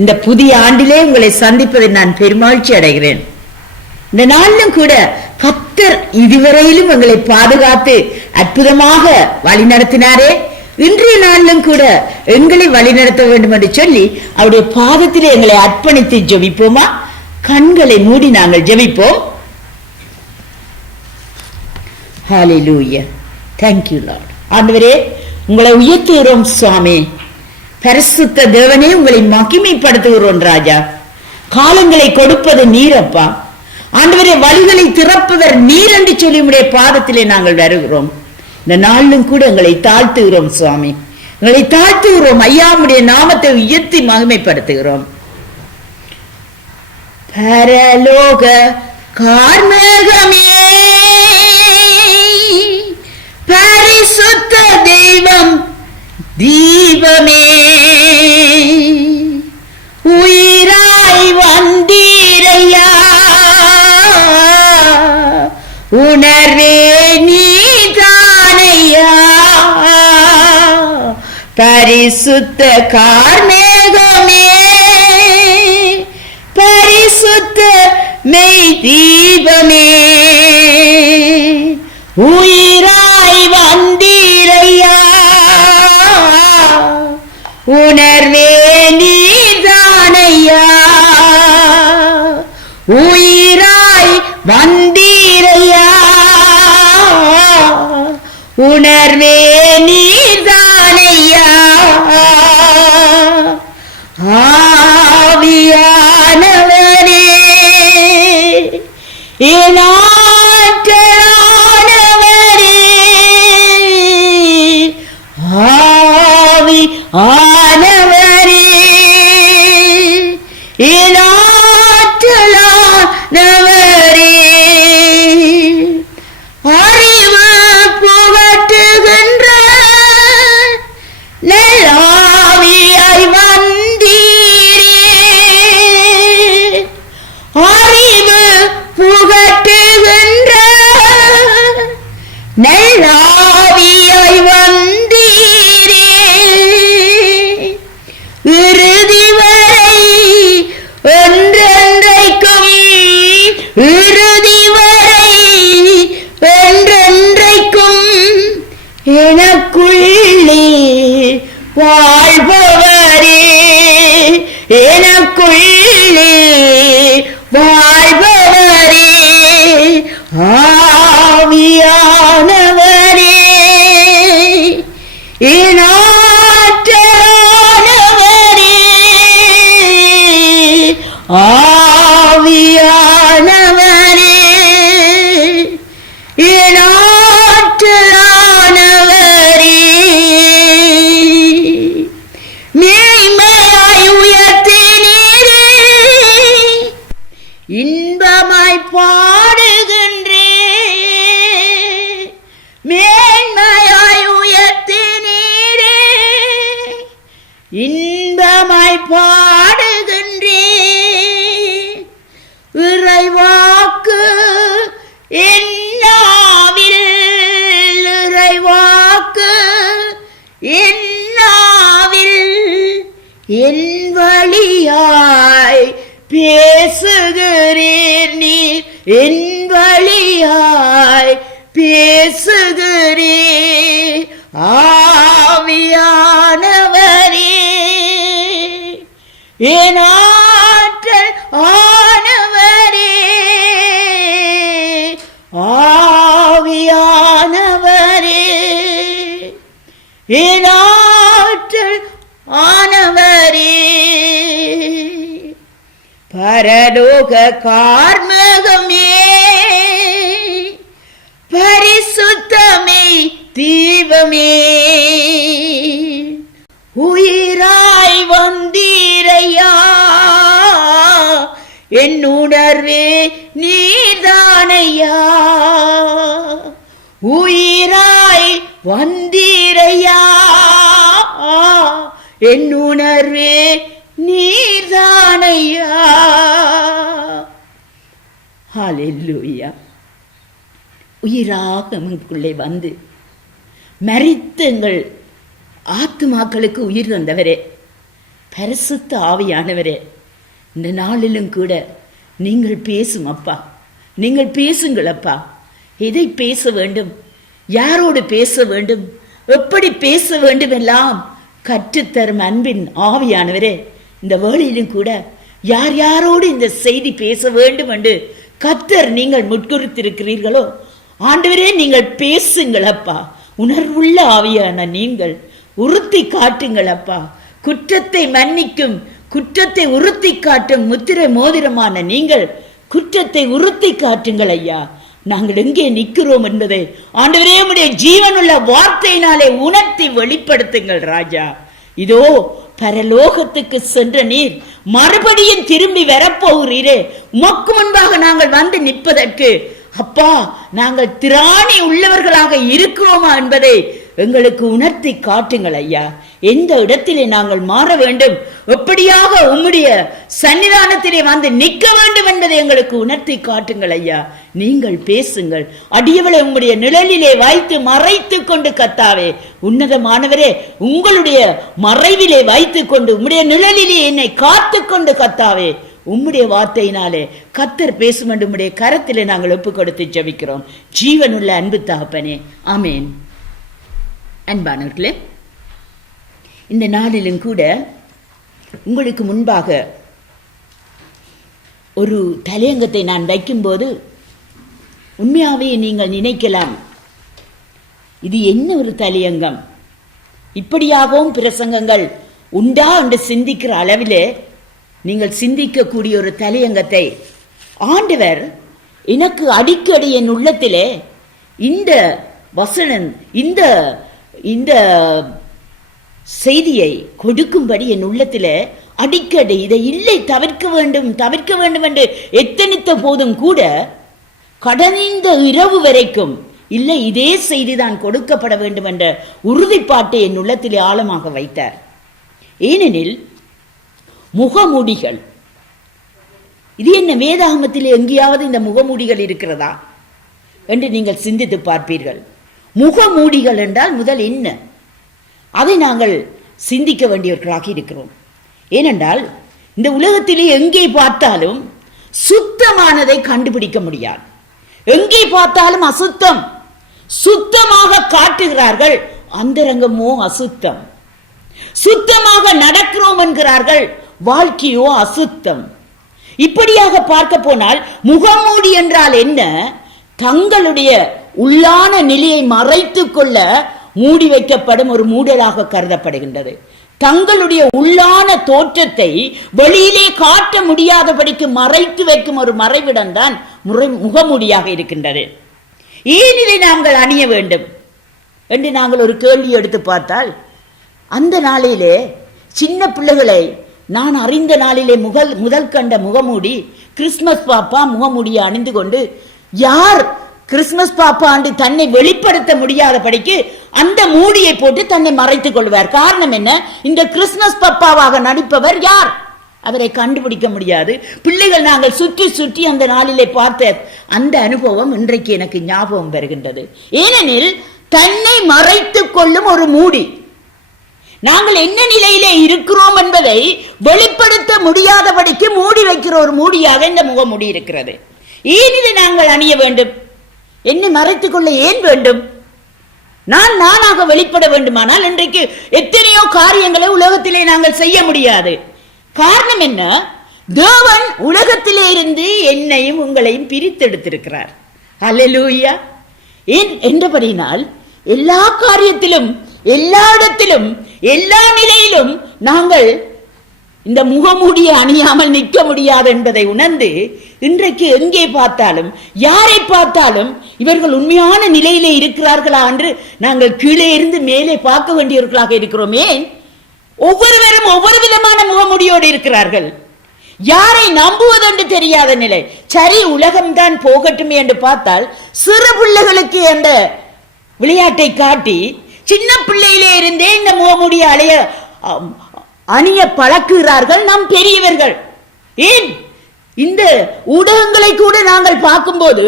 இந்த புதிய ஆண்டிலே உங்களை சந்திப்பதை நான் பெருமகிழ்ச்சி அடைகிறேன். இந்த நாளிலும் கூட கர்த்தர் இதுவரையிலும் எங்களை பாதுகாத்து அற்புதமாக வழி நடத்தினாரே, இன்றைய நாளிலும் கூட எங்களை வழிநடத்த வேண்டும் என்று சொல்லி அவருடைய பாதத்திலே எங்களை அர்ப்பணித்து ஜெபிப்போமா? கண்களை மூடி நாங்கள் ஜெபிப்போம். ஹல்லேலூயா. Thank you Lord. ஆண்டவரே, உங்களை உயர்த்துகிறோம் சுவாமி. பரிசுத்த தேவனே, உங்களை மகிமைப்படுத்துகிறோம் ராஜா. காலங்களை கொடுப்பது நீரப்பா. ஆண்டவரே, வழிகளை திறப்பவர் நீர் என்று சொல்லி உம்முடைய பாதத்திலே நாங்கள் வருகிறோம். இந்த நாளிலும் கூட எங்களை தாழ்த்துகிறோம் சுவாமி, எங்களை தாழ்த்துகிறோம் ஐயா. உம்முடைய நாமத்தை உயர்த்தி மகிமைப்படுத்துகிறோம். பரலோக கார்மேகமே, பரிசுத்த தெய்வம் தீபமே, உயிராய் வந்தீரையா, உணர்வே நீதானையா. பரிசுத்த கார்மேகமே, பரிசுத்த மெய் தீபமே, உயிராய் வந்தீரையா, உணர்வே நீதானையா. உயிராய் வந்தீரையா, உணர்வே நீதானையா. ஆவியானவரே, ஆற்றலானவரே, ஆவியானவரே, ஆற்றலானவரே, அறிவு புகட்டுகின்ற நல்லாவியாய் வந்தீரே, அறிவு புகட்டுகின்ற நல்லாவியாய் வந்தீரே, இறுதி வரை என்றென்றைக்கும், இறுதி வரை என்றென்றைக்கும் எனக்குள்ளே வாழ்பவரே, எனக்குள்ளே வாழ்பவரே, ஆவியானவரே, ஆற்றலானவரே, ஆவியானவரே, ஆற்றலானவரே, மேன்மையாய் உயர்த்தினீரே, இன்பமாய் பாடுகின்றேன். மேன்மையாய் உயர்த்தினீரே, இன்பமாய் பாடுகின்றேன். இறைவாக்கு என்னாவில், இறைவாக்கு என்னாவில், என் வழியாய் பேசுகிறீர் நீர், என் வழியாய் பேசுகிறீர். ஆவியானவரே, என் ஆற்றல் ஆனவரே, ஆவியானவரே, என் ஆற்றல் ஆனவரே. பரலோக கார்மேகமே, பரிசுத்தமே தீபமே, உயிராய் வந்தீரையா, என் உணர்வே நீதானையா. உயிராய் வந்தீரையா, என் உணர்வே நீதானையா. ஹல்லேலூயா. உயிராக நமக்குள்ளே வந்து மரித்த எங்கள் ஆத்துமாக்களுக்கு உயிர் தந்தவரே, பரிசுத்த ஆவியானவரே, இந்த நாளிலும் கூட நீங்கள் பேசும் அப்பா, நீங்கள் பேசுங்கள் அப்பா. எதை பேச வேண்டும், யாரோடு பேச வேண்டும், எப்படி பேச வேண்டும் எல்லாம் கற்றுத்தரும் அன்பின் ஆவியானவரே, இந்த வேளையிலும் கூட யார் யாரோடு இந்த செய்தி பேச வேண்டும் என்று கர்த்தர் நீங்கள் முற்குறித்திருக்கிறீர்களோ ஆண்டவரே, நீங்கள் பேசுங்கள் அப்பா. உணர்வுள்ள ஆவியான நீங்கள் உறுத்தி காட்டுங்கள் அப்பா. குற்றத்தை மன்னிக்கும், குற்றத்தை உறுத்தி காட்டும் முத்திரை மோதிரமான நீங்கள் குற்றத்தை உறுத்தி காட்டுங்கள் ஐயா. நாங்கள் எங்கே நிற்கிறோம் என்பதை ஆண்டவரே உம்முடைய ஜீவனுள்ள வார்த்தையினாலே உணர்த்தி வெளிப்படுத்துங்கள் ராஜா. இதோ பரலோகத்துக்கு சென்ற நீர் மறுபடியும் திரும்பி வரப்போகிறீரே, உமக்கு முன்பாக நாங்கள் வந்து நிற்பதற்கு அப்பா நாங்கள் திராணி உள்ளவர்களாக இருக்கிறோமா என்பதை எங்களுக்கு உணர்த்தி காட்டுங்கள் ஐயா. எந்த இடத்திலே நாங்கள் மாற வேண்டும், எப்படியாக உம்முடைய சன்னிதானத்திலே வந்து நிற்க வேண்டும் என்பதை எங்களுக்கு உணர்த்தி காட்டுங்கள் ஐயா. நீங்கள் பேசுங்கள். அடியவளை உம்முடைய நிழலிலே வைத்து மறைத்து கொண்டு கத்தாவே, உன்னதமானவரே, உங்களுடைய மறைவிலே வைத்து கொண்டு உம்முடைய நிழலிலே என்னை காத்து கொண்டு கத்தாவே, உம்முடைய வார்த்தையினாலே கர்த்தர் பேசும் என்று உம்முடைய கரத்திலே நாங்கள் ஒப்பு கொடுத்து ஜெபிக்கிறோம். ஜீவனுள்ள அன்பு தகப்பனே, ஆமேன். அன்பானவர்களே, இந்த நாளிலும் கூட உங்களுக்கு முன்பாக ஒரு தலையங்கத்தை நான் வைக்கும்போது உண்மையாவே நீங்கள் நினைக்கலாம், இது என்ன ஒரு தலையங்கம், இப்படியாகவும் பிரசங்கங்கள் உண்டா என்று சிந்திக்கிற அளவிலே நீங்கள் சிந்திக்கக்கூடிய ஒரு தலையங்கத்தை ஆண்டவர் எனக்கு அடிக்கடி என் உள்ளத்திலே இந்த வசனம் இந்த செய்தியை கொடுக்கும்படி என் உள்ளத்திலே அடிக்கடி இதை இல்லை தவிர்க்க வேண்டும் என்று எத்தனித்த போதும் கூட கடந்த இரவு வரைக்கும் இல்லை இதே செய்திதான் கொடுக்கப்பட வேண்டும் என்ற உறுதிப்பாட்டை என் உள்ளத்திலே ஆழமாக வைத்தார். ஏனெனில் முகமூடிகள், இது என்ன வேதாகமத்திலே எங்கேயாவது இந்த முகமூடிகள் இருக்கிறதா என்று நீங்கள் சிந்தித்து பார்ப்பீர்கள். முகமூடிகள் என்றால் முதல் என்ன, அதை நாங்கள் சிந்திக்க வேண்டியவர்களாக இருக்கிறோம். ஏனென்றால் இந்த உலகத்திலே எங்கே பார்த்தாலும் சுத்தமானதை கண்டுபிடிக்க முடியாது. எங்கே பார்த்தாலும் அசுத்தம், சுத்தமாக காட்டுகிறார்கள், அந்தரங்கமோ அசுத்தம். சுத்தமாக நடக்கிறோம் என்கிறார்கள், வாழ்க்கையோ அசுத்தம். இப்படியாக பார்க்க போனால் முகமூடி என்றால் என்ன, தங்களுடைய உள்ளான நிலையை மறைத்துக் கொள்ள மூடி வைக்கப்படும் ஒரு மூடலாக கருதப்படுகின்றது. தங்களுடைய உள்ளான தோற்றத்தை வெளியிலே காட்ட முடியாதபடிக்கு மறைத்து வைக்கும் ஒரு மறைவிடம் தான் முகமூடியாக இருக்கின்றது. ஏன் இதை நாங்கள் அணிய வேண்டும் என்று நாங்கள் ஒரு கேள்வி எடுத்து பார்த்தால், அந்த நாளிலே சின்ன பிள்ளைகளை நான் அறிந்த நாளிலே முதல் கண்ட முகமூடி கிறிஸ்துமஸ் பாப்பா முகமூடியை அணிந்து கொண்டு, யார் கிறிஸ்துமஸ் பாப்பா ஆண்டு தன்னை வெளிப்படுத்த முடியாதபடிக்கு அந்த மூடியை போட்டு தன்னை மறைத்துக் கொள்வார். காரணம் என்ன, இந்த கிறிஸ்துமஸ் பாப்பாவாக நடிப்பவர் யார், அவரை கண்டுபிடிக்க முடியாது. பிள்ளைகள் நாங்கள் சுற்றி சுற்றி அந்த நாளிலே பார்த்த அந்த அனுபவம் இன்றைக்கு எனக்கு ஞாபகம் வருகின்றது. ஏனெனில் தன்னை மறைத்துக் கொள்ளும் ஒரு மூடி, நாங்கள் என்ன நிலையிலே இருக்கிறோம் என்பதை வெளிப்படுத்த முடியாதபடிக்கு மூடி வைக்கிற ஒரு மூடியாக இந்த முகமூடி இருக்கிறது. ஏன் இதை நாங்கள் அணிய வேண்டும், என்னை மறைத்துக் கொள்ள ஏன் வேண்டும்? நானாக வெளிப்பட வேண்டுமானால் இன்றைக்கு எத்தனையோ காரியங்களை உலகத்திலே நாங்கள் செய்ய முடியாது. காரணம் என்ன, தேவன் உலகத்திலே இருந்து என்னையும் உங்களையும் பிரித்தெடுத்திருக்கிறார். அல்லேலூயா. ஏன் என்றபடினால் எல்லா காரியத்திலும் எல்லா இடத்திலும் எல்லா நிலையிலும் நாங்கள் இந்த முகமூடியை அணியாமல் நிற்க முடியாது என்பதை உணர்ந்து இன்றைக்கு எங்கே பார்த்தாலும் யாரை பார்த்தாலும் இவர்கள் உண்மையான நிலையிலே இருக்கிறார்களா என்று நாங்கள் கீழே இருந்து மேலே பார்க்க வேண்டியவர்களாக இருக்கிறோம். ஏன், ஒவ்வொருவரும் ஒவ்வொரு விதமான முகமூடியோடு இருக்கிறார்கள். யாரை நம்புவதென்று தெரியாத நிலை. சரி, உலகம்தான் போகட்டுமே என்று பார்த்தால் சிறு பிள்ளைகளுக்கு அந்த விளையாட்டை காட்டி சின்ன பிள்ளையிலே இருந்தே இந்த முகமூடியை அணிய பழக்குகிறார்கள் நம் பெரியவர்கள். ஏன், இந்த ஊடகங்களை கூட நாங்கள் பார்க்கும்போது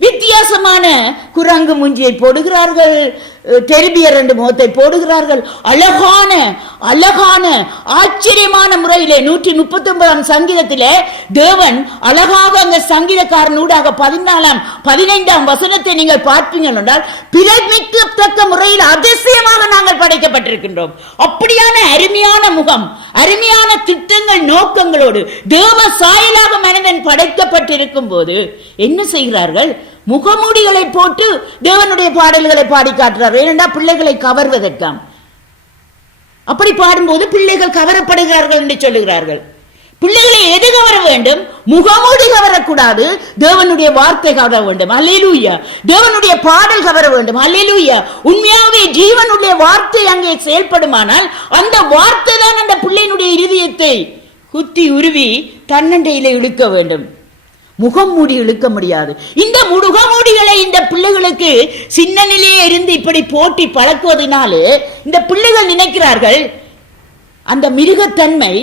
வித்தியாசமான குரங்கு முஞ்சியை போடுகிறார்கள், டெரிபியர் என்று முகத்தை போடுகிறார்கள். அழகான அழகான ஆச்சரியமான முறையிலே 139ஆம் சங்கீதத்திலே தேவன் அழகாக அந்த சங்கீதக்காரனூடாக 14ஆம் 15ஆம் வசனத்தை நீங்கள் பார்ப்பீங்கள் என்றால் பிரமிக்கத்தக்க முறையில் அதிசயமாக நாங்கள் படைக்கப்பட்டிருக்கின்றோம். அப்படியான அருமையான முகம், அருமையான திட்டங்கள், நோக்கங்களோடு தேவ சாயலாக மனிதன் படைக்கப்பட்டிருக்கும் போது என்ன செய்கிறார்கள்? முகமூடிகளை போட்டு தேவனுடைய பாடல்களை பாடி காட்டுறார்கள். ஏனென்றால் பிள்ளைகளை கவர்வதற்காம். அப்படி பாடும்போது பிள்ளைகள் கவரப்படுகிறார்கள் என்று சொல்லுகிறார்கள். பிள்ளைகளை எது கவர வேண்டும்? முகமூடி கவரக்கூடாது, தேவனுடைய வார்த்தை கவர வேண்டும். அல்லேலூயா. தேவனுடைய பாடல் கவர வேண்டும். அல்லேலூயா. உண்மையாகவே ஜீவனுடைய வார்த்தை அங்கே செயல்படுமானால் அந்த வார்த்தை தான் அந்த பிள்ளையினுடைய இருதயத்தை குத்தி உருவி தன்னண்டையிலே இழுக்க வேண்டும். முகமூடி இழுக்க முடியாது. இந்த முகமூடிகளை இந்த பிள்ளைகளுக்கு சின்ன நிலையே இருந்து இப்படி போட்டி பழக்குவதனாலே இந்த பிள்ளைகள் நினைக்கிறார்கள் அந்த மிருகத்தன்மை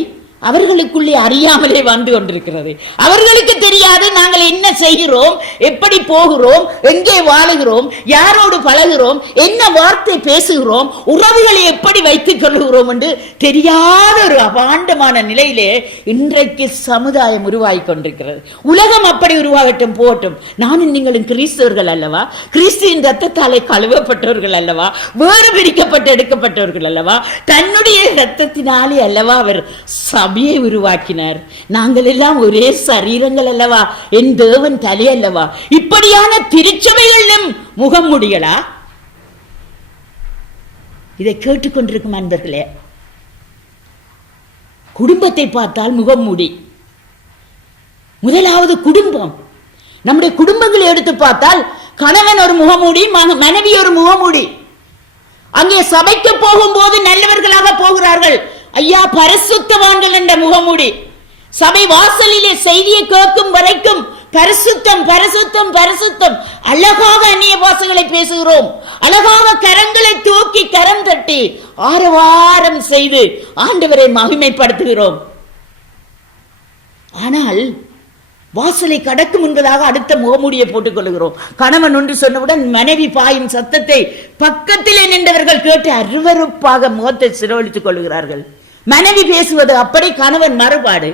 அவர்களுக்குள்ளே அறியாமலே வந்து கொண்டிருக்கிறது. அவர்களுக்கு தெரியாது நாங்கள் என்ன செய்கிறோம், எப்படி போகிறோம், எங்கே வாழுகிறோம், யாரோடு பழகிறோம், என்ன வார்த்தை பேசுகிறோம், உறவுகளை எப்படி வைத்துக் கொள்கிறோம் என்று தெரியாத ஒரு அபாண்டமான நிலையிலே இன்றைக்கு சமுதாயம் உருவாகி கொண்டிருக்கிறது. உலகம் அப்படி உருவாகட்டும், போட்டும். நானும் நீங்களும் கிறிஸ்தவர்கள் அல்லவா? கிறிஸ்துவின் ரத்தத்தாலே கழுவப்பட்டவர்கள் அல்லவா? வேறு பிரிக்கப்பட்டு எடுக்கப்பட்டவர்கள் அல்லவா? தன்னுடைய ரத்தத்தினாலே அல்லவா அவர் சபையை உருவாக்கினார். நாங்கள் எல்லாம் ஒரே சரீரங்கள் அல்லவா? என் தேவன் தலை அல்லவா? இப்படியான திருச்சபைகளிலும் முகமூடிகளா? இதை கேட்டுக்கொண்டிருக்கும் அன்பர்களே, குடும்பத்தை பார்த்தால் முகமூடி. முதலாவது குடும்பம். நம்முடைய குடும்பங்களை எடுத்து பார்த்தால் கணவன் ஒரு முகமூடி, மனைவி ஒரு முகமூடி. அங்கே சபைக்கு போகும்போது நல்லவர்களாக போகிறார்கள். ஐயா பரிசுத்தவான்கள் என்ற முகமூடி. சபை வாசலிலே செய்தியை கேட்கும் வரைக்கும் பரிசுத்தம் பரிசுத்தம் பரிசுத்தம். அழகாக அந்நிய பாஷைகளை பேசுகிறோம். அழகாக கரங்களை தூக்கி கரம் தட்டி ஆரவாரம் செய்து ஆண்டவரை மகிமைப்படுத்துகிறோம். ஆனால் வாசலை கடக்கும் என்பதாக அடுத்த முகமூடியை போட்டுக் கொள்கிறோம். கணவன் ஒன்று சொன்னவுடன் மனைவி பாயும் சத்தத்தை பக்கத்திலே நின்றவர்கள் கேட்டு அருவருப்பாக முகத்தை சிரவழித்துக் கொள்கிறார்கள். மனைவி பேசுவது அப்படி, கணவன் மறுபாடு.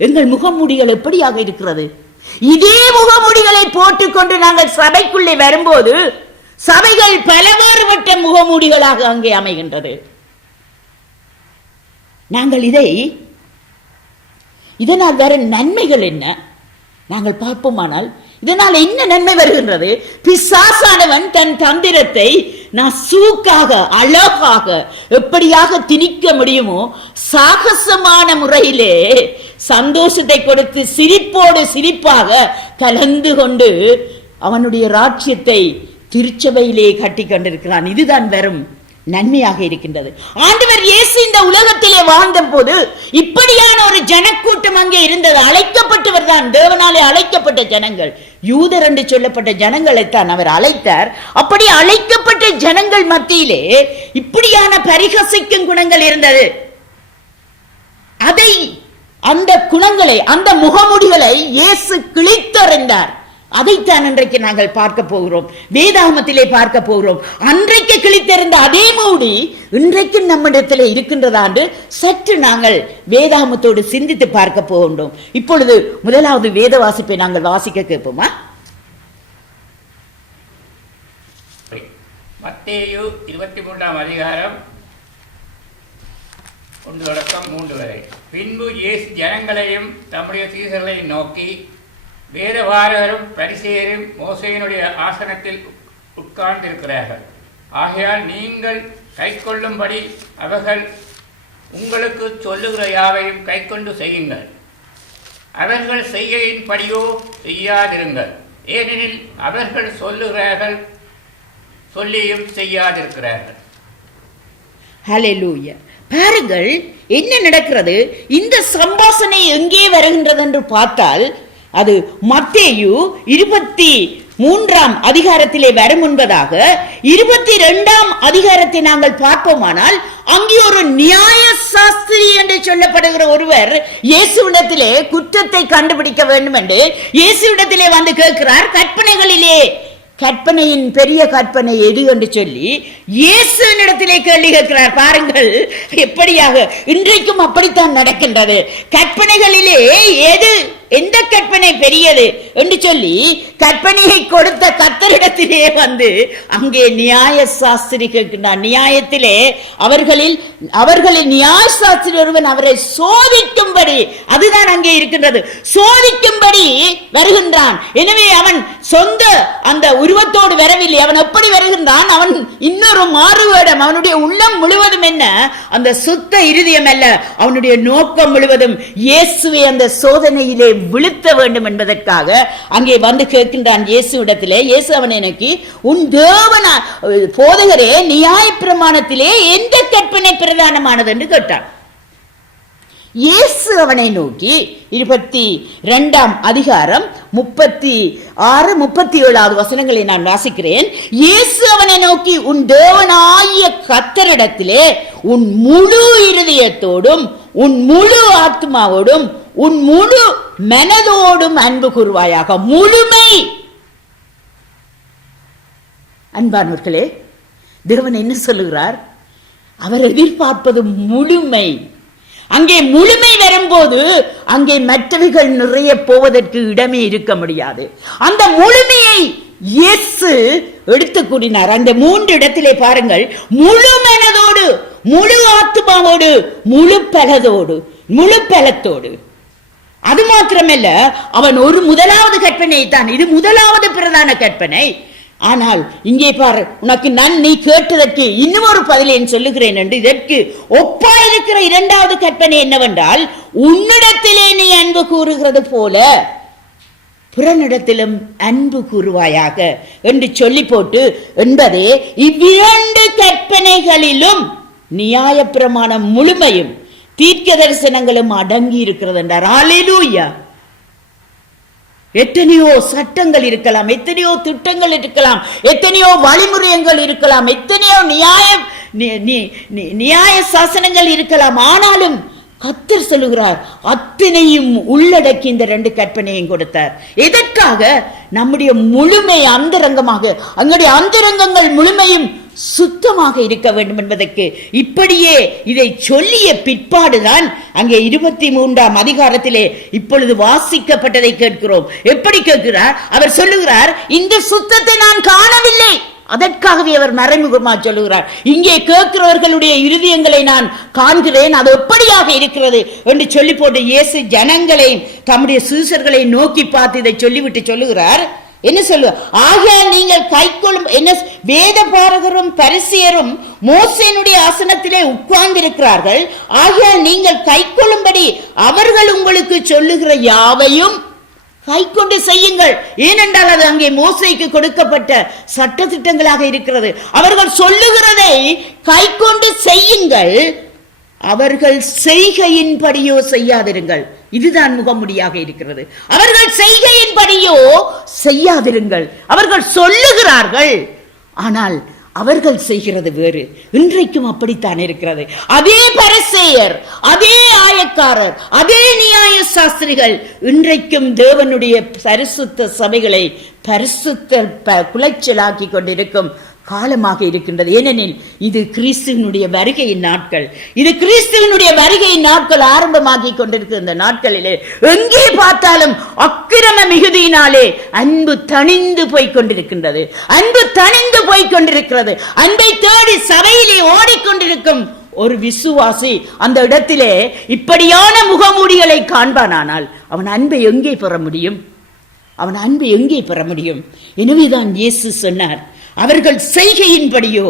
எங்கள் முகமூடிகள் எப்படியாக இருக்கிறது? இதே முகமூடிகளை போட்டுக்கொண்டு நாங்கள் சபைக்குள்ளே வரும்போது சபைகள் பலவேறுபட்ட முகமூடிகளாக அங்கே அமைகின்றது. நாங்கள் இதனால் வர நன்மைகள் என்ன நாங்கள் பார்ப்போமானால் இதனால் என்ன நன்மை வருகின்றது? பிசாசானவன் தன் தந்திரத்தை நான் சூக்காக அழகாக எப்படியாக திணிக்க முடியுமோ சாகசமான முறையிலே சந்தோஷத்தை கொடுத்து சிரிப்போடு சிரிப்பாக கலந்து கொண்டு அவனுடைய ராஜ்யத்தை திருச்சபையிலே கட்டி கொண்டிருக்கிறான். இதுதான் வெறும் நன்மையாக இருக்கின்றது. ஆண்டவர் இயேசு இந்த உலகத்திலே வாழ்ந்த போது இப்படியான ஒரு ஜனக்கூட்டம் அங்கே இருந்தது. அழைக்கப்பட்டவர் தான், தேவனாலே அழைக்கப்பட்ட ஜனங்கள், யூதர் என்று சொல்லப்பட்ட ஜனங்களைத்தான் அவர் அழைத்தார். அப்படி அழைக்கப்பட்ட ஜனங்கள் மத்தியிலே இப்படியான பரிகசிக்கும் குணங்கள் இருந்தது. அந்த குணங்களை, அந்த முகமுடிகளை இயேசு கிழித்தறிந்தார். அதைத்தான் இன்றைக்கு நாங்கள் பார்க்க போகிறோம், வேதாகமத்திலே பார்க்க போகிறோம். அன்றைக்கு கிழித்திருந்த அதே மூடி இன்றைக்கு நம்மிடத்தில் இருக்கின்றதா என்று சற்று நாங்கள் வேதாகமத்தோடு சிந்தித்து பார்க்க போகின்றோம். இப்பொழுது முதலாவது வேத வாசிப்பை நாங்கள் வாசிக்க கேட்போமா? மத்தேயு 23ஆம் அதிகாரம் 1-3 வரை. பின்பு இயேசு ஜனங்களையும் தம்முடைய சீசர்களையும் நோக்கி, வேதபாரகரும் பரிசேயரும் மோசேயினுடைய ஆசனத்தில் உட்கார்ந்திருக்கிறார்கள். ஆகையால் நீங்கள் கைக்கொள்ளும்படி அவர்கள் உங்களுக்கு சொல்லுகிற யாவையும் கைக்கொண்டு செய்யுங்கள். அவர்கள் செய்கையின்படியோ செய்யாதிருங்கள். ஏனெனில் அவர்கள் சொல்லுகிறார்கள், சொல்லியும் செய்யாதிருக்கிறார்கள். ஹல்லேலூயா. பாருங்கள் என்ன நடக்கிறது. இந்த சம்பாஷணை எங்கே வருகின்றது என்று பார்த்தால் அது மத்தேயு 23ஆம் அதிகாரத்திலே வரும் முன்பதாக 22ஆம் அதிகாரத்தை நாங்கள் பார்ப்போமானால் அங்கே ஒரு நியாய சாஸ்திரி என்று சொல்லப்படுகிற ஒருவர் இயேசுவிடத்திலே குற்றத்தை கண்டுபிடிக்க வேண்டும் என்று இயேசுவிடத்திலே வந்து கேட்கிறார். கற்பனைகளிலே கற்பனையின் பெரிய கற்பனை எது என்று சொல்லி இயேசுவினிடத்திலே கேள்வி கேட்கிறார். பாருங்கள் எப்படியாக இன்றைக்கும் அப்படித்தான் நடக்கின்றது. கற்பனைகளிலே எந்த கற்பனை பெரியது என்று சொல்லி கற்பனையை கொடுத்த கர்த்தரிடத்திலே வந்து அங்கே நியாய சாஸ்திரி கேட்கின்றார். நியாயத்திலே அவர்களின் நியாய சாஸ்திரி ஒருவன் அவரை சோதிக்கும்படி, அதுதான் அங்கே இருக்கின்றது, சோதிக்கும்படி வருகின்றான். எனவே அவன் சொந்த அந்த உருவத்தோடு வரவில்லை. அவன் எப்படி வருகின்றான்? அவன் இன்னொரு மாறுவேடம். அவனுடைய உள்ளம் முழுவதும் என்ன? அந்த சுத்த இருதயம் அல்ல, அவனுடைய நோக்கம் முழுவதும் இயேசுவை அந்த சோதனையிலே விழுத்த வேண்டும் என்பதற்காக அங்கே வந்து கேட்கின்றான் இயேசுவிடத்திலே. இயேசு அவனை நோக்கி, உன் தேவனா போதகரே, நியாய பிரமாணத்திலே எந்த கற்பனை பிரதானமானது என்று கேட்டான். இயேசு அவனை நோக்கி 22ஆம் அதிகாரம் 36, 37 வசனங்களை நான் வாசிக்கிறேன். இயேசு அவனை நோக்கி, உன் தேவனாகிய கர்த்தரிடத்திலே உன் முழு இருதயத்தோடும் உன் முழு ஆத்மாவோடும் உன் முழு மனதோடும் அன்பு கூறுவாயாக. முழுமை. அன்பானவர்களே, தேவன் என்ன சொல்லுகிறார்? அவர் எதிர்பார்ப்பது முழுமை. அங்கே முழுமை வரும்போது அங்கே மற்றவைகள் நிறைய போவதற்கு இடமே இருக்க முடியாது. அந்த முழுமையை இயேசு எடுத்து கூறினார். அந்த 3 இடத்திலே பாருங்கள், முழு மனதோடு, முழு ஆத்மாவோடு, முழு பலத்தோடு. அது மாத்திரமல்ல, அவன் ஒரு முதலாவது கற்பனை தான், இது முதலாவது பிரதான கற்பனை. ஆனால் இங்கே பாரு, உனக்கு நீ கேட்டதற்கு இன்னும் ஒரு பதிலை சொல்லுகிறேன் என்று இதற்கு ஒப்பாயிருக்கிற 2வது கற்பனை என்னவென்றால், உன்னிடத்திலே நீ அன்பு கூறுகிறது போல பிறனிடத்திலும் அன்பு கூறுவாயாக என்று சொல்லி போட்டு என்பதே இவ்விரண்டு கற்பனைகளிலும் நியாய பிரமாணம் முழுமையும் தீர்க்க தரிசனங்களும் அடங்கி இருக்கிறது என்றார். அல்லேலூயா. எத்தனையோ சட்டங்கள் இருக்கலாம், எத்தனையோ திட்டங்கள் இருக்கலாம், எத்தனையோ வழிமுறைகள் இருக்கலாம், எத்தனையோ நியாய சாசனங்கள் இருக்கலாம். ஆனாலும் கர்த்தர் சொல்லுகிறார், அத்தனையும் உள்ளடக்கி இந்த 2 கற்பனையும் கொடுத்தார். எதற்காக? நம்முடைய முழுமை அந்தரங்கமாக, அங்களுடைய அந்தரங்கங்கள் முழுமையும் சுத்தமாக இருக்க வேண்டும் என்பதற்கு. இப்படியே இதை சொல்லிய பிற்பாடுதான் அங்கே 23ஆம் அதிகாரத்திலே இப்பொழுது வாசிக்கப்பட்டதை கேட்கிறோம். எப்படி கேட்கிறார்? அவர் சொல்லுகிறார், இந்த சுத்தத்தை நான் காணவில்லை. அதற்காகவே அவர் மறைமுகமாக சொல்லுகிறார், இங்கே கேட்கிறவர்களுடைய இருதயங்களை நான் காண்கிறேன், அது எப்படியாக இருக்கிறது என்று சொல்லி போட்டு இயேசு ஜனங்களை, தம்முடைய சீசர்களை நோக்கி பார்த்து இதை சொல்லிவிட்டு சொல்லுகிறார். என்ன சொல்லு? ஆகையால் நீங்கள் கைக்கொள்ளும், என்ன வேத பாரகரும் பரிசேயரும் மோசேயினுடைய ஆசனத்திலே உட்கார்ந்திருக்கிறார்கள். ஆகையால் நீங்கள் கைக்கொள்ளும்படி அவர்கள் உங்களுக்கு சொல்லுகிற யாவையும் கை கொண்டு செய்யுங்கள். ஏனென்றால் அது அங்கே மோசேக்கு கொடுக்கப்பட்ட சட்ட திட்டங்களாக இருக்கிறது. அவர்கள் சொல்லுகிறதை கை கொண்டு செய்யுங்கள், அவர்கள் செய்கையின்படியோ செய்யாதிருங்கள். இதுதான் முகமுடியாக இருக்கிறது. அவர்கள் செய்கையின்படியோ செய்யாதிருங்கள். அவர்கள் சொல்லுகிறார்கள், ஆனால் அவர்கள் செய்கிறது வேறு. இன்றைக்கும் அப்படித்தான் இருக்கிறது. அதே பரிசேயர், அதே ஆயக்காரர், அதே நியாய சாஸ்திரிகள் இன்றைக்கும் தேவனுடைய பரிசுத்த சபைகளை பரிசுத்த குலைச்சலாக்கி கொண்டிருக்கும் காலமாக இருக்கின்றது. ஏனெனில் இது கிறிஸ்துவனுடைய வருகையின் நாட்கள். இது கிறிஸ்துவனுடைய வருகையின் நாட்கள் ஆரம்பமாகி கொண்டிருக்கிற இந்த நாட்களிலே எங்கே பார்த்தாலும் அக்கிரம மிகுதியினாலே அன்பு தணிந்து போய்கொண்டிருக்கின்றது. அன்பு தணிந்து போய்கொண்டிருக்கிறது. அன்பை தேடி சபையிலே ஓடிக்கொண்டிருக்கும் ஒரு விசுவாசி அந்த இடத்திலே இப்படியான முகமூடிகளை காண்பானால் அவன் அன்பை எங்கே பெற முடியும்? அவன் அன்பை எங்கே பெற முடியும்? எனவேதான் இயேசு சொன்னார், அவர்கள் செய்கையின்படியோ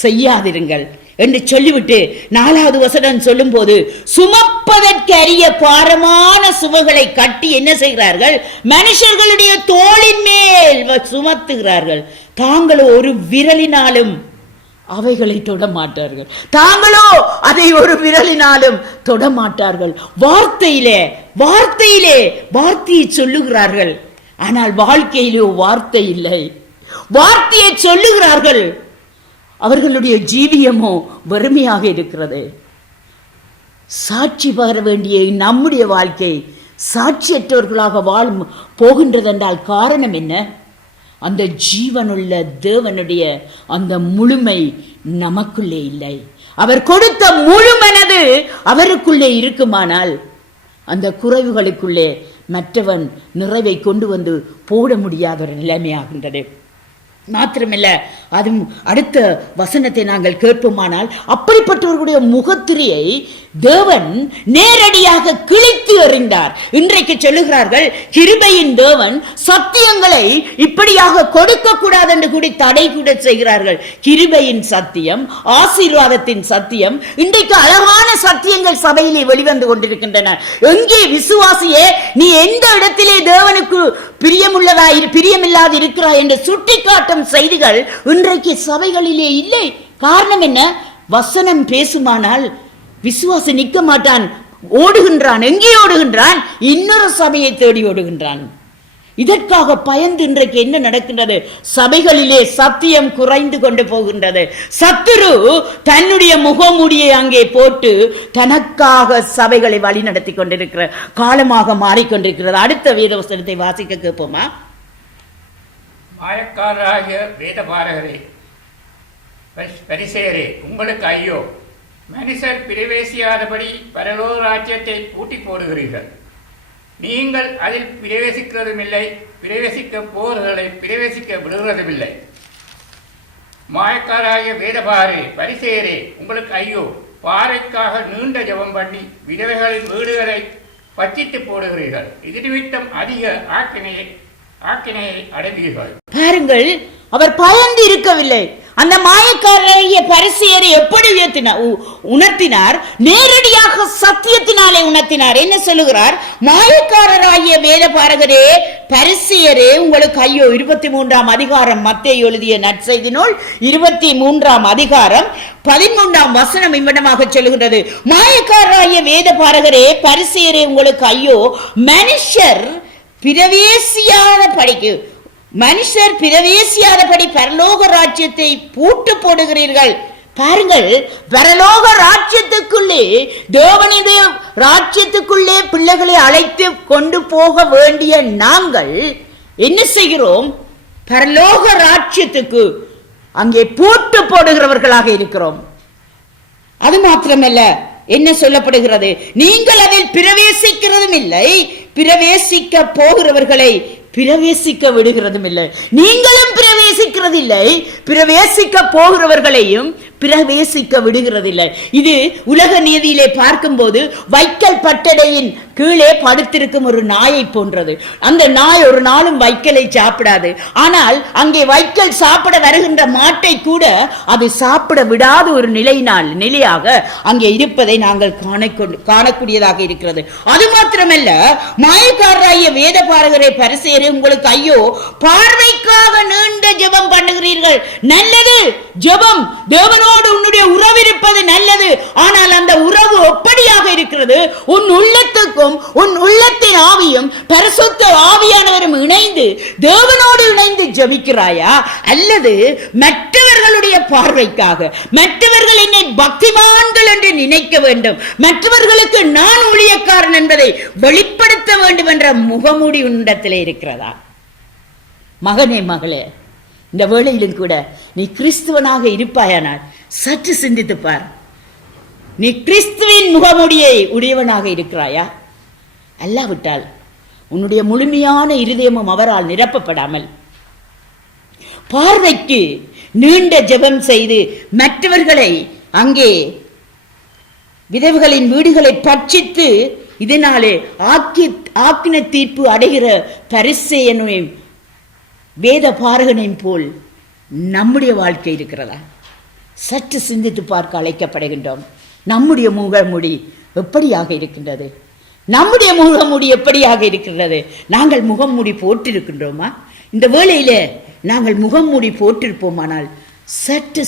செய்யாதிருங்கள் என்று சொல்லிவிட்டு 4வது வசனம் சொல்லும் போது, சுமப்பதற்கு அரிய பாரமான சுமைகளை கட்டி என்ன செய்கிறார்கள்? மனுஷர்களுடைய தோளின் மேல் சுமத்துகிறார்கள். தாங்களோ ஒரு விரலினாலும் அவைகளை தொடமாட்டார்கள். தாங்களோ அதை ஒரு விரலினாலும் தொடமாட்டார்கள். வார்த்தையை சொல்லுகிறார்கள், ஆனால் வாழ்க்கையிலோ வார்த்தை இல்லை. வார்த்தையை சொல்லுகிறார்கள், அவர்களுடைய ஜீவியமோ வறுமையாக இருக்கிறது. சாட்சி பகர வேண்டிய நம்முடைய வாழ்க்கை சாட்சியற்றவர்களாக போகின்றது என்றால் காரணம் என்ன? அந்த ஜீவனுள்ள தேவனுடைய அந்த முழுமை நமக்குள்ளே இல்லை. அவர் கொடுத்த முழு மனது அவருக்குள்ளே இருக்குமானால் அந்த குறைவுகளுக்குள்ளே மற்றவன் நிறைவை கொண்டு வந்து போட முடியாத ஒரு நிலைமையாகின்றது. மாத்திரமல்ல, அதுவும் அடுத்த வசனத்தை நாங்கள் கேட்போமானால், அப்படிப்பட்டவர்களுடைய முகத்திரையை தேவன் நேரடியாக கிழித்து எறிந்தார். இன்றைக்கு சொல்லுகிறார்கள், கிருபையின் தேவன் சத்தியங்களை இப்படியாக கொடுக்க கூடாது என்று கூடி தடை கூட செய்கிறார்கள். கிருபையின் சத்தியம், ஆசீர்வாதத்தின் சத்தியம், இன்றைக்கு அழகான சத்தியங்கள் சபையிலே வெளிவந்து கொண்டிருக்கின்றன. எங்கே விசுவாசியே, நீ எந்த இடத்திலே தேவனுக்கு பிரியமில்லாது இருக்கிறாய் என்று சுட்டிக்காட்டும் செய்திகள் இன்றைக்கு சபைகளிலே இல்லை. காரணம் என்ன? வசனம் பேசுமானால் விசுவாசி நிற்க மாட்டான், ஓடுகின்றான். எங்கே ஓடுகின்றான்? இன்னொரு சபையை தேடி ஓடுகின்றான். இதற்காக பயந்து இன்றைக்கு என்ன நடக்கின்றது? சபைகளிலே சத்தியம் குறைந்து கொண்டு போகின்றது. சத்துரு தன்னுடைய முகமூடியை அங்கே போட்டு தனக்காக சபைகளை வழி நடத்தி கொண்டிருக்கிற காலமாக மாறிக்கொண்டிருக்கிறது. அடுத்த வேத வசனத்தை வாசிக்க கேட்போமா? மாயக்காரராகிய வேதபாரகரே, பரிசேயரே, உங்களுக்கு ஐயோ! மனுஷர் பிரவேசியாதபடி பரலோக ராஜ்யத்தை பூட்டி போடுகிறீர்கள். நீங்கள் அதில் பிரவேசிக்கிறதும் இல்லை, பிரவேசிக்க போர்களை பிரவேசிக்க விடுகிறதும் இல்லை. மாயக்காராகிய வேதபாரே, பரிசேயரே, உங்களுக்கு ஐயோ! பாறைக்காக நீண்ட ஜெபம் பண்ணி விதவைகளின் வீடுகளை பச்சிட்டு போடுகிறீர்கள். இது நிமித்தம் அதிக ஆக்கினையை அடைவீர்கள். பாருங்கள், அவர் பயந்து இருக்கவில்லை. அந்த மாயக்காரராகிய பரிசேயரை எப்படி உணர்த்தினார்? நேரடியாக சத்தியத்தினாலே உணர்த்தினார். என்ன சொல்லுகிறார்? மாயக்காரராகிய வேதபாரகரே, பரிசேயரே, உங்களுக்கு ஐயோ! 23ஆம் அதிகாரம், மத்தேயு எழுதிய நற்செய்தி நூல் 23ஆம் அதிகாரம் 13ஆம் வசனம் இவ்விடமாக சொல்லுகிறது. மாயக்காரராகிய வேதபாரகரே, பரிசேயரே, உங்களுக்கு ஐயோ! மனுஷர் பிரவேசியாதபடி பரலோக ராஜ்யத்தை பூட்டு போடுகிறீர்கள். பாருங்கள், பரலோக ராஜ்யத்துக்குள்ளே, தேவனுடைய ராஜ்யத்துக்குள்ளே பிள்ளைகளை அழைத்து கொண்டு போக வேண்டிய நாங்கள் என்ன செய்கிறோம்? பரலோக ராஜ்யத்துக்கு அங்கே பூட்டு போடுகிறவர்களாக இருக்கிறோம். அது மாத்திரமல்ல, என்ன சொல்லப்படுகிறது? நீங்கள் அதில் பிரவேசிக்கிறதும் இல்லை, பிரவேசிக்க போகிறவர்களை பிரவேசிக்க விடுகிறதும் இல்லை. நீங்களும் பிரவேசிக்கிறதில்லை, பிரவேசிக்க போகிறவர்களையும் பிரவேசிக்க விடுகிறதில்லை. இது உலக நீதியிலே பார்க்கும்போது வைக்கல் பட்டடையின் கீழே படுத்திருக்கும் ஒரு நாயை போன்றது. அந்த நாய் ஒரு நாளும் வைக்கலை சாப்பிடாது. ஆனால் அங்கே வைக்கல் சாப்பிட வருகின்ற மாட்டை கூட அது சாப்பிட விடாத ஒரு நிலையாக அங்கே இருப்பதை நாங்கள் காணக்கூடியதாக இருக்கிறது. அது மாத்திரமல்ல, மாயக்காரராகிய வேதபாரகரே, பரிசேயரே, உங்களுக்கு ஐயோ! பார்வைக்காக நீண்ட ஜெபம் பண்ணுகிறீர்கள். நல்லது, ஜெபம், தேவனோடு உன்னுடைய உறவு இருப்பது நல்லது. ஆனால் அந்த உறவு எப்படியாக இருக்கிறது? உன் உள்ளத்துக்கும் உன் உள்ளத்தின் ஆவியும் பரிசுத்த ஆவியானவரும் இணைந்து தேவனோடு இணைந்து ஜெபிக்கிறாயா? அல்லது மற்றவர்களுடைய பார்வைக்காக, மற்றவர்கள் என்னை பக்திமான்கள் என்று நினைக்க வேண்டும், மற்றவர்களுக்கு நான் ஊழியக்காரன் என்பதை வெளிப்படுத்த வேண்டும் என்ற முகமூடி உன்னிடத்திலே இருக்கிறதா? மகனே, மகளே, இந்த வேளையிலும் கூட நீ கிறிஸ்துவனாக இருப்பாயானால் சற்று சிந்தித்துப்பார். நீ கிறிஸ்துவின் முகமுடியை உடையவனாக இருக்கிறாயா? அல்லாவிட்டால் உன்னுடைய முழுமையான இருதயமும் அவரால் நிரப்பப்படாமல் பார்வைக்கு நீண்ட ஜெபம் செய்து மற்றவர்களை அங்கே விதவைகளின் வீடுகளை பட்சித்து இதனாலே ஆக்கின தீர்ப்பு அடைகிற பரிசேயனையும் வேத பாரகனையும் போல் நம்முடைய வாழ்க்கை இருக்கிறதா? சற்று சிந்தித்து பார்க்க அழைக்கப்படுகின்றோம். நம்முடைய முகமுடி எப்படியாக இருக்கின்றது? நம்முடைய முகமூடி எப்படியாக இருக்கிறது? நாங்கள் முகமூடி போட்டிருக்கின்றோமா? இந்த வேளையில நாங்கள் முகமூடி போட்டிருப்போமானால் சற்று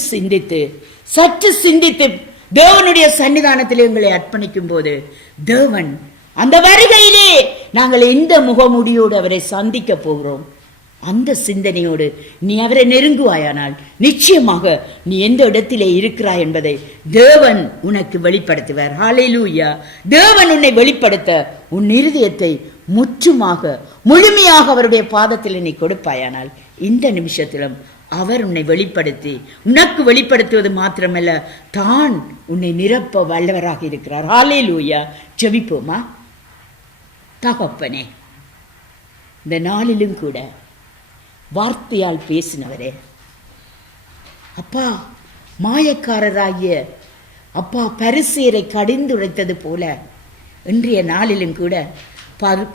சிந்தித்து தேவனுடைய சன்னிதானத்தில் எங்களை அர்ப்பணிக்கும் போது தேவன் அந்த வருகையிலே நாங்கள் எந்த முகமூடியோடு அவரை சந்திக்க போகிறோம், அந்த சிந்தனையோடு நீ அவரை நெருங்குவாயானால் நிச்சயமாக நீ எந்த இடத்திலே இருக்கிறாய் என்பதை தேவன் உனக்கு வெளிப்படுத்துவார். ஹல்லேலூயா! தேவன் உன்னை வெளிப்படுத்த உன் இருதயத்தை முற்றுமாக முழுமையாக அவருடைய பாதத்தில் நீ கொடுப்பாயானால் இந்த நிமிஷத்திலும் அவர் உன்னை வெளிப்படுத்தி உனக்கு வெளிப்படுத்துவது மாத்திரமல்ல, தான் உன்னை நிரப்ப வல்லவராக இருக்கிறார். ஹல்லேலூயா. ஜெபிப்போமா? தகப்பனே, இந்த நாளிலும் கூட வார்த்தையால் பேசினவரே அப்பா, மாயக்காரராகிய அப்பா பரிசேயரை கடிந்துரைத்தது போல இன்றைய நாளிலும் கூட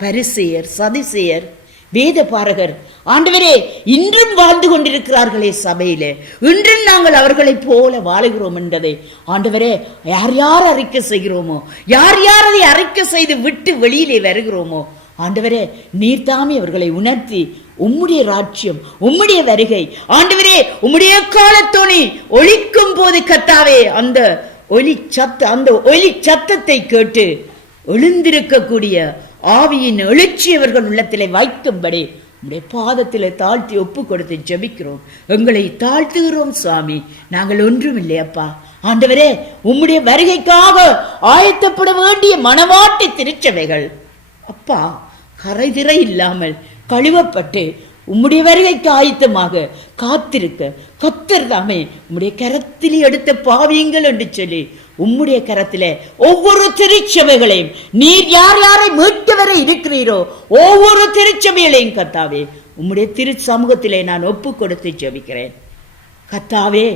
பரிசேயர், சதுசேயர், வேத பாரகர் ஆண்டவரே இன்றும் வாழ்ந்து கொண்டிருக்கிறார்களே சபையிலே. இன்றும் நாங்கள் அவர்களைப் போல வாழுகிறோம் என்பதை ஆண்டவரே யார் யார் அறிக்கை செய்கிறோமோ, யார் யார் அதை அறிக்கை செய்து விட்டு வெளியிலே வருகிறோமோ ஆண்டவரே நீர்தாமே அவர்களை உணர்த்தி உம்முடைய ராஜ்யம், உம்முடைய வருகை ஆண்டவரே உம்முடைய காலத்தோணி ஒலிக்கும் போது கர்த்தாவே அந்த ஒலி சத்தத்தை கேட்டு எழுந்திருக்கக்கூடிய ஆவியின் எழுச்சி அவர்கள் உள்ளத்திலே வைக்கும்படி உம்முடைய பாதத்திலே தாழ்த்தி ஒப்பு கொடுத்து ஜெபிக்கிறோம். எங்களை தாழ்த்துகிறோம் சுவாமி. நாங்கள் ஒன்றும் இல்லையப்பா ஆண்டவரே, உம்முடைய வருகைக்காக ஆயத்தப்பட வேண்டிய மணவாட்டி திருச்சபைகள் அப்பா கரைதிரை இல்லாமல் கழுவப்பட்டு உம்முடைய வருகைக்கு ஆயத்தமாக காத்திருக்க கர்த்தர் தாமே உம்முடைய கரத்திலே எடுத்த பாவியங்கள் என்று சொல்லி உம்முடைய கரத்திலே ஒவ்வொரு திருச்சபைகளையும் நீர் யார் யாரை மீட்க வர இருக்கிறீரோ ஒவ்வொரு திருச்சபைகளையும் கர்த்தாவே உம்முடைய திரு சமூகத்திலே நான் ஒப்பு கொடுத்து ஜெபிக்கிறேன். கர்த்தாவே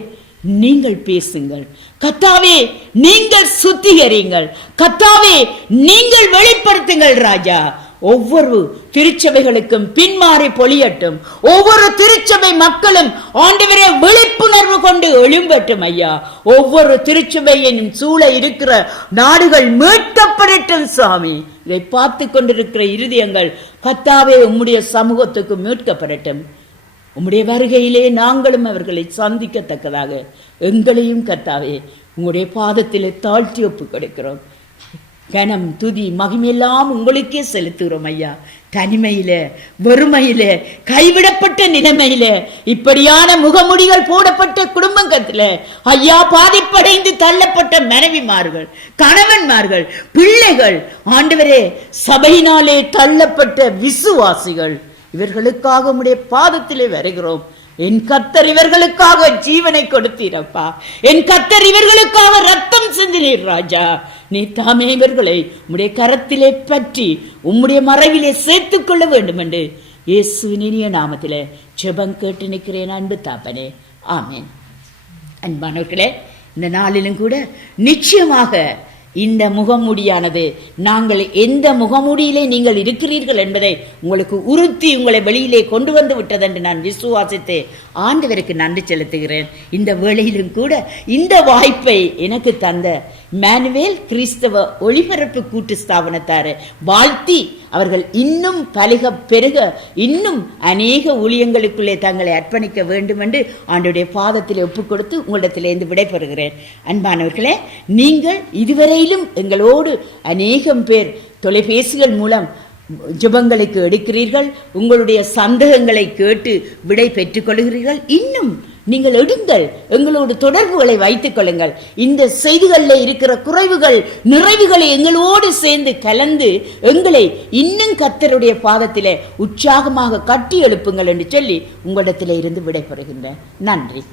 நீங்கள் பேசுங்கள், கர்த்தாவே நீங்கள் சுத்திகரிங்கள், கர்த்தாவே நீங்கள் வெளிப்படுத்துங்கள் ராஜா. ஒவ்வொரு திருச்சபைகளுக்கும் பின்மாறி பொழியட்டும். ஒவ்வொரு திருச்சபை மக்களும் ஆண்டவரே விழிப்புணர்வு கொண்டு எழும்பட்டும் ஐயா. ஒவ்வொரு திருச்சபையின் சூழ இருக்கிற நாடுகள் மீட்கப்படட்டும் சுவாமி. இதை பார்த்து கொண்டிருக்கிற இருதயங்கள் கர்த்தாவே உம்முடைய சமூகத்துக்கு மீட்கப்படட்டும். உம்முடைய வருகையிலே நாங்களும் அவர்களை சந்திக்கத்தக்கதாக எங்களையும் கர்த்தாவே உங்களுடைய பாதத்திலே தாழ்த்தி ஒப்பு கொடுக்கிறோம். கனம் துதி மகிமையெல்லாம் உங்களுக்கே செலுத்துகிறோம் ஐயா. தனிமையில, வெறுமையில, கைவிடப்பட்ட நிலைமையில, இப்படியான முகமுடிகள் போடப்பட்ட குடும்பங்கத்துல ஐயா பாதிப்படைந்து தள்ளப்பட்ட மனைவிமார்கள், கணவன்மார்கள், பிள்ளைகள் ஆண்டவரே சபையினாலே தள்ளப்பட்ட விசுவாசிகள் இவர்களுக்காக உம்முடைய பாதத்திலே வருகிறோம். என் கர்த்தர் இவர்களுக்காக ஜீவனை கொடுத்தீரப்பா. என் கர்த்தர் இவர்களுக்காக ரத்தம் சிந்தினீர் ராஜா. நீ தாமே இவர்களை உம்முடைய கரத்திலே பற்றி உம்முடைய மறைவிலே சேர்த்துக் கொள்ள வேண்டும் என்று இயேசுவின் இனிய நாமத்திலே ஜெபம் கேட்டு நிற்கிறேன் அன்பு தாப்பனே. ஆமேன். அன்பானவர்களே, இந்த நாளிலும் கூட நிச்சயமாக இந்த முகமூடியானது நாங்கள் எந்த முகமூடியிலே நீங்கள் இருக்கிறீர்கள் என்பதை உங்களுக்கு உறுத்தி உங்களை வெளியிலே கொண்டு வந்து விட்டது என்று நான் விசுவாசித்து ஆண்டவருக்கு நன்றி செலுத்துகிறேன். இந்த வேளையிலும் கூட இந்த வாய்ப்பை எனக்கு தந்த மேனுவேல் கிறிஸ்தவ ஒளிபரப்பு கூட்டு ஸ்தாபனத்தாரை வாழ்த்தி அவர்கள் இன்னும் பலக பெருக இன்னும் அநேக ஊழியங்களுக்குள்ளே தங்களை அர்ப்பணிக்க வேண்டும் என்று ஆண்டவருடைய பாதத்தில் ஒப்புக் கொடுத்து உங்களிடத்திலிருந்து விடைபெறுகிறேன். அன்பானவர்களே, நீங்கள் இதுவரையிலும் எங்களோடு அநேகம் பேர் தொலைபேசிகள் மூலம் ஜெபங்களுக்கு எடுக்கிறீர்கள், உங்களுடைய சந்தேகங்களை கேட்டு விடை பெற்றுக் கொள்கிறீர்கள். இன்னும் நீங்கள் எடுங்கள், எங்களோடு தொடர்புகளை வைத்துக் கொள்ளுங்கள். இந்த செய்திகளில் இருக்கிற குறைவுகள் நிறைவுகளை எங்களோடு சேர்ந்து கலந்து எங்களை இன்னும் கர்த்தருடைய பாதத்திலே உற்சாகமாக கட்டி எழுப்புங்கள் என்று சொல்லி உங்களிடத்திலே இருந்து விடைபெறுகின்றேன். நன்றி.